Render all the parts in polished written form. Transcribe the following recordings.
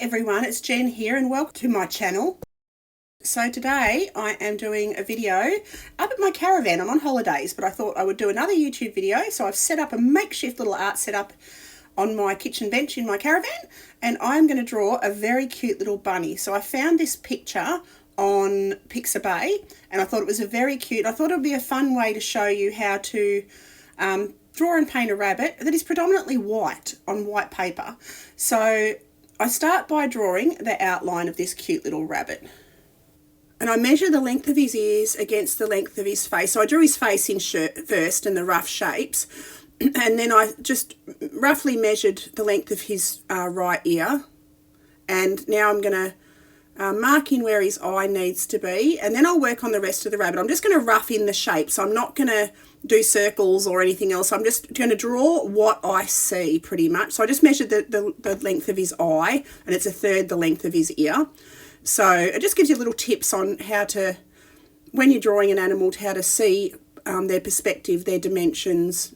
everyone, it's Jen here and welcome to my channel. So today I am doing a video up at my caravan. I'm on holidays, but I thought I would do another YouTube video. So I've set up a makeshift little art setup on my kitchen bench in my caravan, and I'm going to draw a very cute little bunny. So I found this picture on Pixabay and I thought it was a very cute. I thought it would be a fun way to show you how to draw and paint a rabbit that is predominantly white on white paper. So I start by drawing the outline of this cute little rabbit. And I measure the length of his ears against the length of his face. So I drew his face in first and the rough shapes. And then I just roughly measured the length of his right ear. And now I'm going to mark in where his eye needs to be. And then I'll work on the rest of the rabbit. I'm just going to rough in the shape. So I'm not going to do circles or anything else. I'm just going to draw what I see pretty much. So I just measured the length of his eye, and it's a third the length of his ear. So it just gives you little tips on how to, when you're drawing an animal, how to see their perspective, their dimensions.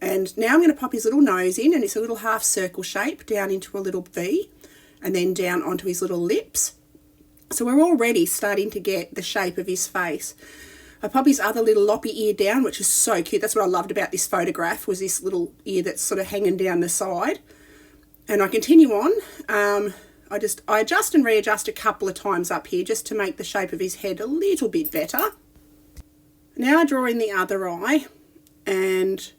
And now I'm going to pop his little nose in, and it's a little half circle shape down into a little V, and then down onto his little lips. So we're already starting to get the shape of his face. I pop his other little loppy ear down, which is so cute. That's what I loved about this photograph, was this little ear that's sort of hanging down the side. And I continue on. I adjust and readjust a couple of times up here just to make the shape of his head a little bit better. Now I draw in the other eye, and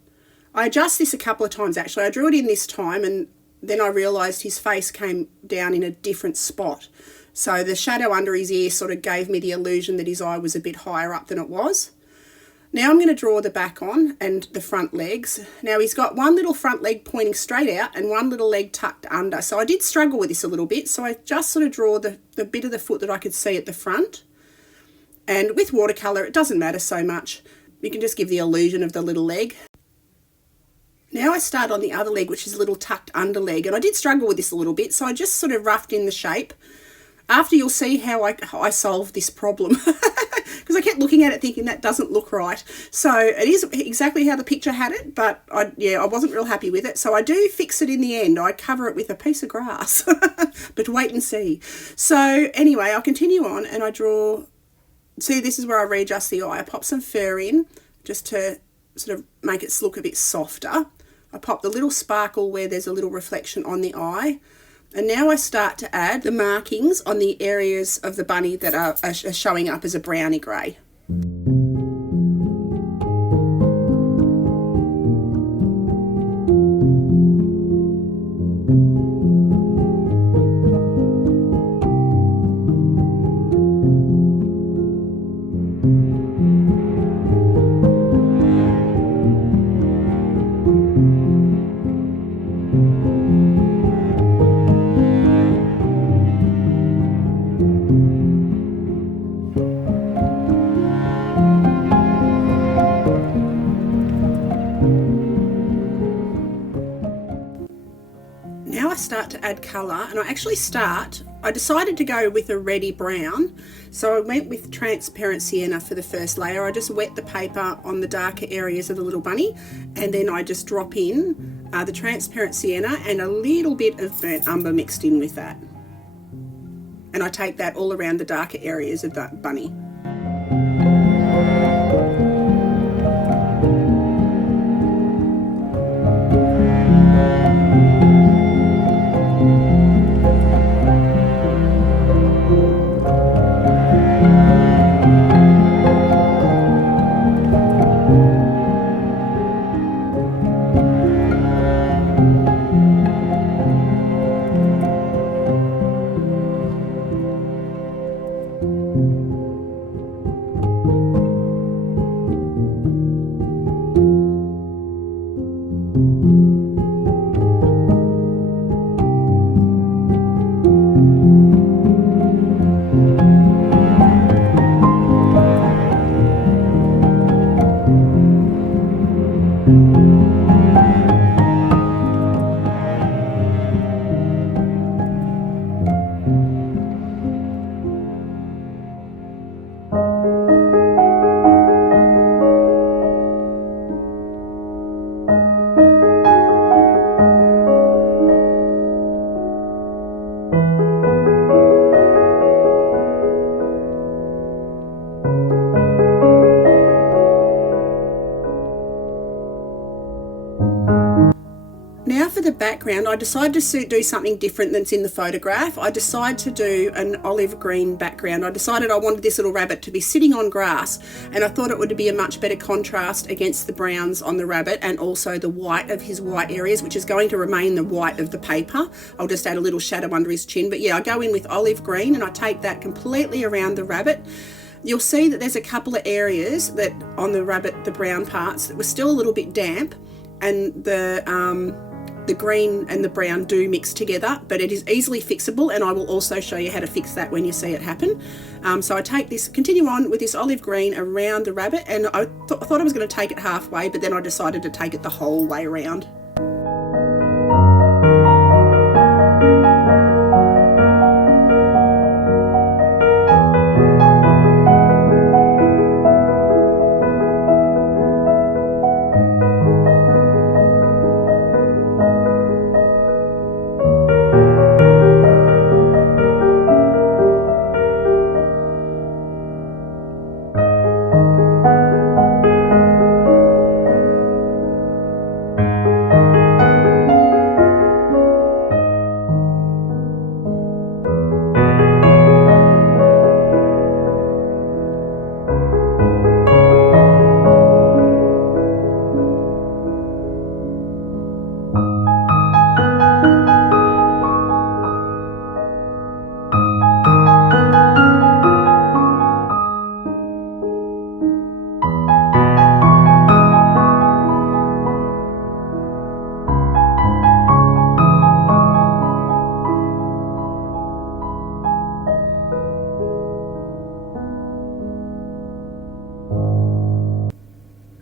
I adjust this a couple of times actually. I drew it in this time, and then I realised his face came down in a different spot. So the shadow under his ear sort of gave me the illusion that his eye was a bit higher up than it was. Now I'm going to draw the back on and the front legs. Now he's got one little front leg pointing straight out and one little leg tucked under. So I did struggle with this a little bit. So I just sort of draw the bit of the foot that I could see at the front. And with watercolour, it doesn't matter so much. You can just give the illusion of the little leg. Now I start on the other leg, which is a little tucked under leg. And I did struggle with this a little bit. So I just sort of roughed in the shape. After, you'll see how I solved this problem, because I kept looking at it thinking that doesn't look right. So it is exactly how the picture had it, but I wasn't real happy with it. So I do fix it in the end. I cover it with a piece of grass, but wait and see. So anyway, I'll continue on, and I draw. See, this is where I readjust the eye. I pop some fur in just to sort of make it look a bit softer. I pop the little sparkle where there's a little reflection on the eye. And now I start to add the markings on the areas of the bunny that are showing up as a browny grey. Now I start to add colour, and I decided to go with a reddy brown, so I went with transparent sienna for the first layer. I just wet the paper on the darker areas of the little bunny, and then I just drop in the transparent sienna and a little bit of burnt umber mixed in with that. And I take that all around the darker areas of that bunny. background, I decided to do something different than's in the photograph. I decided to do an olive green background. I decided I wanted this little rabbit to be sitting on grass, and I thought it would be a much better contrast against the browns on the rabbit and also the white of his white areas, which is going to remain the white of the paper. I'll just add a little shadow under his chin. But yeah, I go in with olive green and I take that completely around the rabbit. You'll see that there's a couple of areas that on the rabbit, the brown parts, that were still a little bit damp, and the green and the brown do mix together, but it is easily fixable, and I will also show you how to fix that when you see it happen. So I take this, continue on with this olive green around the rabbit, and I thought I was going to take it halfway, but then I decided to take it the whole way around.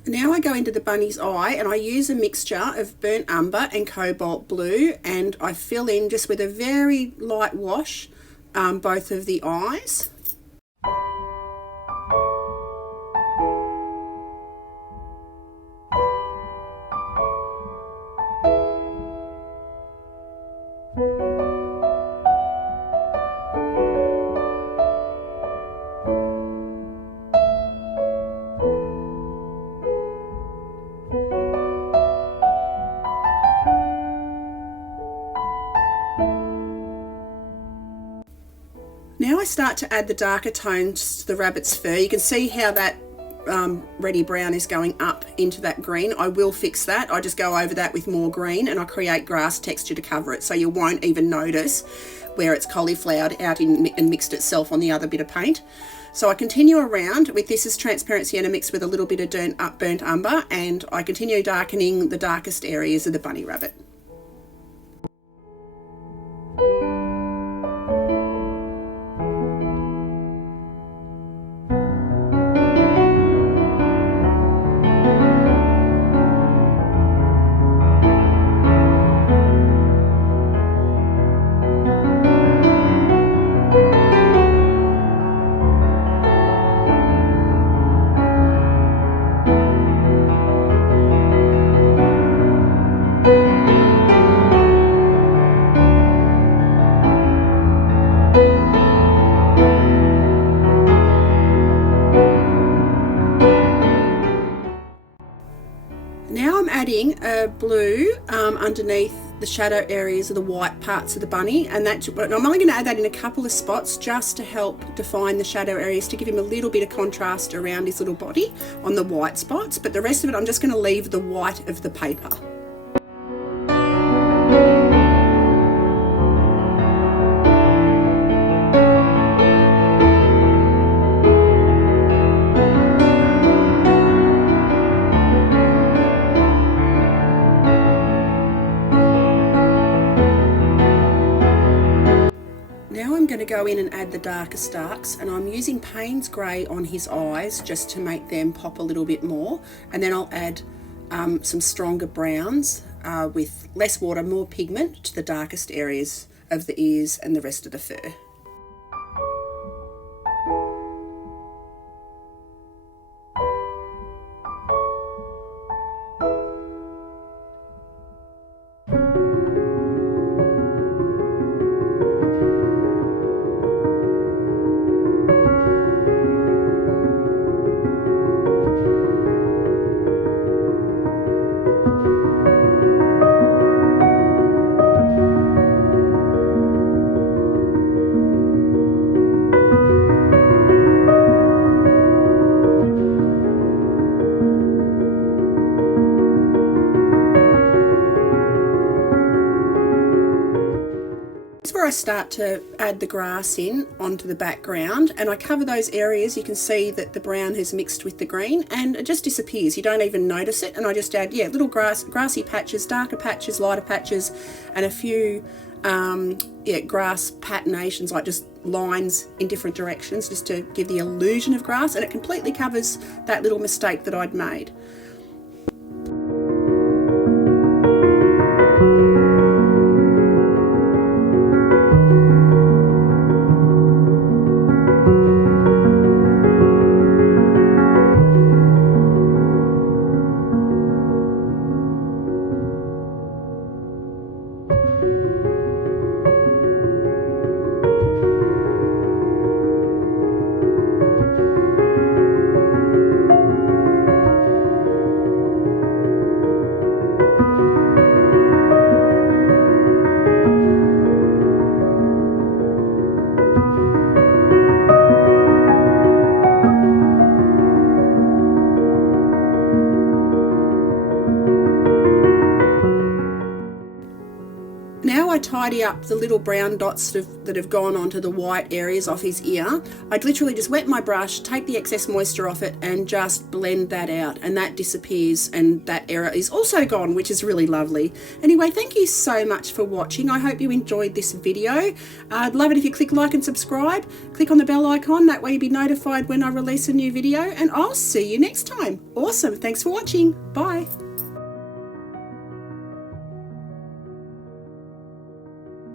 Now I go into the bunny's eye, and I use a mixture of burnt umber and cobalt blue, and I fill in just with a very light wash both of the eyes. Now I start to add the darker tones to the rabbit's fur. You can see how that reddy brown is going up into that green. I will fix that. I just go over that with more green, and I create grass texture to cover it, so you won't even notice where it's cauliflowered out and mixed itself on the other bit of paint. So I continue around with this as transparent sienna mixed with a little bit of burnt umber, and I continue darkening the darkest areas of the bunny rabbit. Now I'm adding a blue underneath the shadow areas of the white parts of the bunny, and I'm only going to add that in a couple of spots just to help define the shadow areas, to give him a little bit of contrast around his little body on the white spots, but the rest of it I'm just going to leave the white of the paper. I'm going to go in and add the darkest darks, and I'm using Payne's Grey on his eyes just to make them pop a little bit more, and then I'll add some stronger browns with less water, more pigment to the darkest areas of the ears and the rest of the fur. before I start to add the grass in onto the background, and I cover those areas, you can see that the brown has mixed with the green and it just disappears. You don't even notice it. And I just add, yeah, little grassy patches, darker patches, lighter patches, and a few grass patinations, like just lines in different directions, just to give the illusion of grass, and it completely covers that little mistake that I'd made. Now I tidy up the little brown dots that have gone onto the white areas off his ear. I'd literally just wet my brush, take the excess moisture off it, and just blend that out, and that disappears, and that error is also gone, which is really lovely. Anyway, thank you so much for watching. I hope you enjoyed this video. I'd love it if you click like and subscribe. Click on the bell icon, that way you'll be notified when I release a new video, and I'll see you next time. Awesome, thanks for watching. Bye.